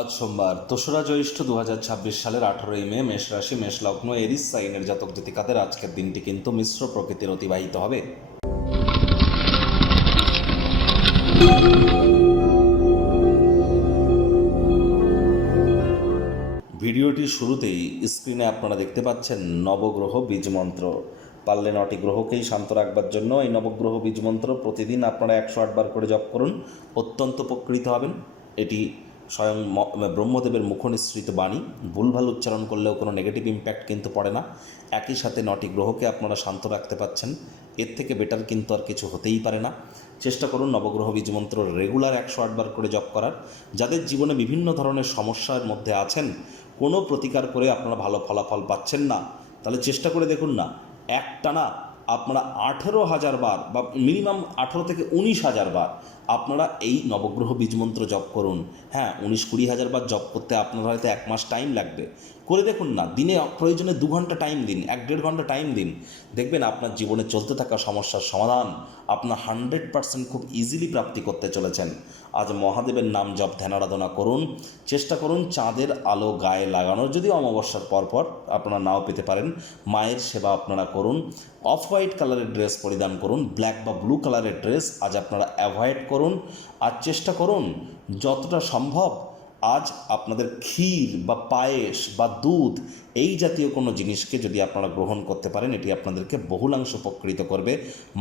আজ সোমবার ২রা জ্যৈষ্ঠ ২০২৬ সালের ১৮ই মে। মেষ রাশি, মেষ লগ্ন, এরিস সাইনের জাতক জাতিকাদের আজকের দিনটি কিন্তু মিশ্র প্রকৃতির অতিবাহিত হবে। ভিডিওটির শুরুতেই স্ক্রিনে আপনারা দেখতে পাচ্ছেন নবগ্রহ বীজমন্ত্র। পারলে ৯টি গ্রহকেই শান্ত রাখবার জন্য এই নবগ্রহ বীজমন্ত্র প্রতিদিন আপনারা ১০৮ বার করে জপ করুন, অত্যন্ত উপকৃত হবেন। এটি স্বয়ং ব্রহ্মদেবের মুখনিসৃত বাণী, ভুলভাল উচ্চারণ করলেও কোনো নেগেটিভ ইম্প্যাক্ট কিন্তু পড়ে না। একই সাথে ৯টি গ্রহকে আপনারা শান্ত রাখতে পাচ্ছেন, এর থেকে বেটার কিন্তু আর কিছু হতেই পারে না। চেষ্টা করুন নবগ্রহ বীজমন্ত্র রেগুলার ১০৮ বার করে জপ করার। যাদের জীবনে বিভিন্ন ধরনের সমস্যার মধ্যে আছেন, কোনো প্রতিকার করে আপনারা ভালো ফলাফল পাচ্ছেন না, তাহলে চেষ্টা করে দেখুন না, একটানা আপনারা ১৮,০০০ বার বা মিনিমাম ১৮ থেকে ১৯,০০০ বার আপনারা এই নবগ্রহ বীজমন্ত্র জপ করুন। হ্যাঁ, ১৯-২০ হাজার বার জপ করতে আপনার হয়তো ১ মাস টাইম লাগবে, করে দেখুন না। দিনে প্রয়োজনে ২ ঘন্টা টাইম দিন, ১-১.৫ ঘন্টা টাইম দিন, দেখবেন আপনার জীবনে চলতে থাকা সমস্যার সমাধান আপনার 100% খুব ইজিলি প্রাপ্তি করতে চলেছেন। আজ মহাদেবের নাম জপ ধ্যান আরাধনা করুন। চেষ্টা করুন চাঁদের আলো গায়ে লাগানোর, যদি অমাবস্যার পরপর আপনারা নাও পেতে পারেন। মায়ের সেবা আপনারা করুন। অফ হোয়াইট কালারের ড্রেস পরিধান করুন, ব্ল্যাক বা ব্লু কালারের ড্রেস আজ আপনারা অ্যাভয়েড করুন। আর চেষ্টা করুন যতটা সম্ভব আজ আপনাদের ক্ষীর বা পায়েস বা দুধ এই জাতীয় কোনো জিনিসকে যদি আপনারা গ্রহণ করতে পারেন, এটি আপনাদেরকে বহুলাংশ উপকৃত করবে।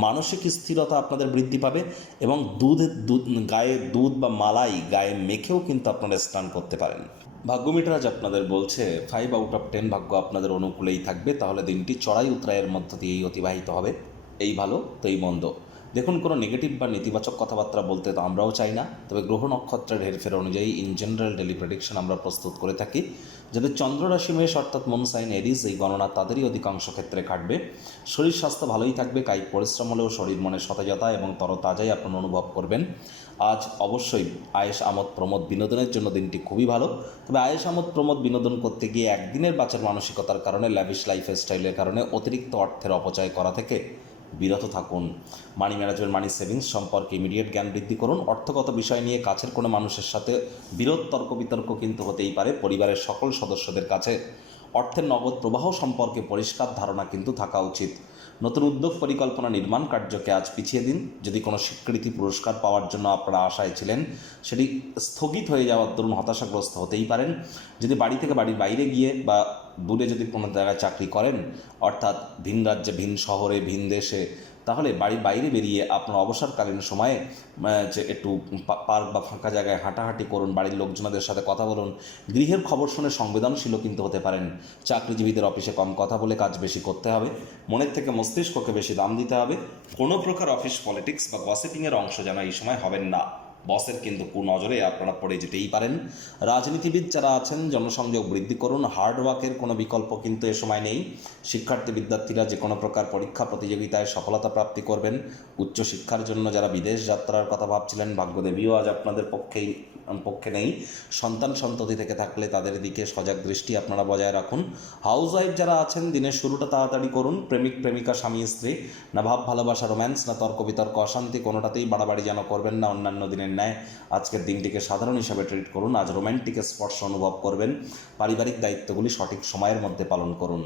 মানসিক স্থিরতা আপনাদের বৃদ্ধি পাবে এবং গায়ে দুধ বা মালাই গায়ে মেখেও কিন্তু আপনারা স্নান করতে পারেন। ভাগ্যমিটার আজ আপনাদের বলছে 5/10 ভাগ্য আপনাদের অনুকূলেই থাকবে। তাহলে দিনটি চড়াই উতরাইয়ের মধ্য দিয়েই অতিবাহিত হবে। এই ভালো তো এই মন্দ, দেখুন কোনো নেগেটিভ বা নেতিবাচক কথাবার্তা বলতে তো আমরাও চাই না, তবে গ্রহ নক্ষত্রের হেরফের অনুযায়ী ইন জেনারেল ডেলি প্রেডিকশন আমরা প্রস্তুত করে থাকি। যাদের চন্দ্র রাশি মেষ অর্থাৎ মুন সাইন এরিস, এই গণনা তাদেরই অধিকাংশ ক্ষেত্রে কাটবে। শরীর স্বাস্থ্য ভালোই থাকবে, কায়িক পরিশ্রম হলেও শরীর মনে সতেজতা এবং তরতাজাই আপনারা অনুভব করবেন। আজ অবশ্যই আয়েশ আমোদ প্রমোদ বিনোদনের জন্য দিনটি খুবই ভালো, তবে আয়েশ আমোদ প্রমোদ বিনোদন করতে গিয়ে একদিনের বাঁচার মানসিকতার কারণে, ল্যাভিশ লাইফস্টাইলের কারণে অতিরিক্ত অর্থের অপচয় করা থেকে বিরত থাকুন। মানি ম্যানেজমেন্ট, মানি সেভিংস সম্পর্কে ইমিডিয়েট জ্ঞান বৃদ্ধি করুন। অর্থগত বিষয় নিয়ে কাছের কোনো মানুষের সাথে বিরোধ তর্ক বিতর্ক কিন্তু হতেই পারে। পরিবারের সকল সদস্যদের কাছে অর্থের নগদ প্রবাহ সম্পর্কে পরিষ্কার ধারণা কিন্তু থাকা উচিত। নতুন উদ্যোগ পরিকল্পনা নির্মাণ কার্যকে আজ পিছিয়ে দিন। যদি কোনো স্বীকৃতি পুরস্কার পাওয়ার জন্য আপনারা আশায় ছিলেন, সেটি স্থগিত হয়ে যাওয়ার দরুন হতাশাগ্রস্ত হতেই পারেন। যদি বাড়ি থেকে বাড়ির বাইরে গিয়ে বা দূরে যদি কোনো জায়গায় চাকরি করেন, অর্থাৎ ভিন রাজ্যে, ভিন শহরে, ভিন দেশে, তাহলে বাড়ির বাইরে বেরিয়ে আপনার অবসরকালীন সময়ে যে একটু পার্ক বা ফাঁকা জায়গায় হাঁটাহাঁটি করুন, বাড়ির লোকজনদের সাথে কথা বলুন। গৃহের খবর শুনে সংবেদনশীলও কিন্তু হতে পারেন। চাকরিজীবীদের অফিসে কম কথা বলে কাজ বেশি করতে হবে, মনের থেকে মস্তিষ্ককে বেশি দাম দিতে হবে। কোনো প্রকার অফিস পলিটিক্স বা গসিপিংয়ের অংশ যেন এই সময় হবেন না, বসের কিন্তু কুনজরে আপনারা পড়ে যেতেই পারেন। রাজনীতিবিদ যারা আছেন জনসংযোগ বৃদ্ধি করুন, হার্ডওয়ার্কের কোনো বিকল্প কিন্তু এ সময় নেই। শিক্ষার্থী বিদ্যার্থীরা যে কোনো প্রকার পরীক্ষা প্রতিযোগিতায় সফলতা প্রাপ্তি করবেন। উচ্চশিক্ষার জন্য যারা বিদেশ যাত্রার কথা ভাবছিলেন, ভাগ্যদেবীও আজ আপনাদের পক্ষে নেই। সন্তান সন্ততি থেকে থাকলে তাদের দিকে সজাগ দৃষ্টি আপনারা বজায় রাখুন। হাউস ওয়াইফ যারা আছেন দিনের শুরুটা তাড়াতাড়ি করুন। প্রেমিক প্রেমিকা, স্বামী স্ত্রী, না ভাব ভালোবাসা রোম্যান্স, না তর্ক বিতর্ক অশান্তি, কোনোটাতেই বাড়াবাড়ি যেন করবেন না। অন্যান্য দিনের ন্যায় আজকের দিনটিকে সাধারণ হিসাবে ট্রিট করুন। আজ রোম্যান্টিক স্পর্শ অনুভব করবেন। পারিবারিক দায়িত্বগুলি সঠিক সময়ের মধ্যে পালন করুন।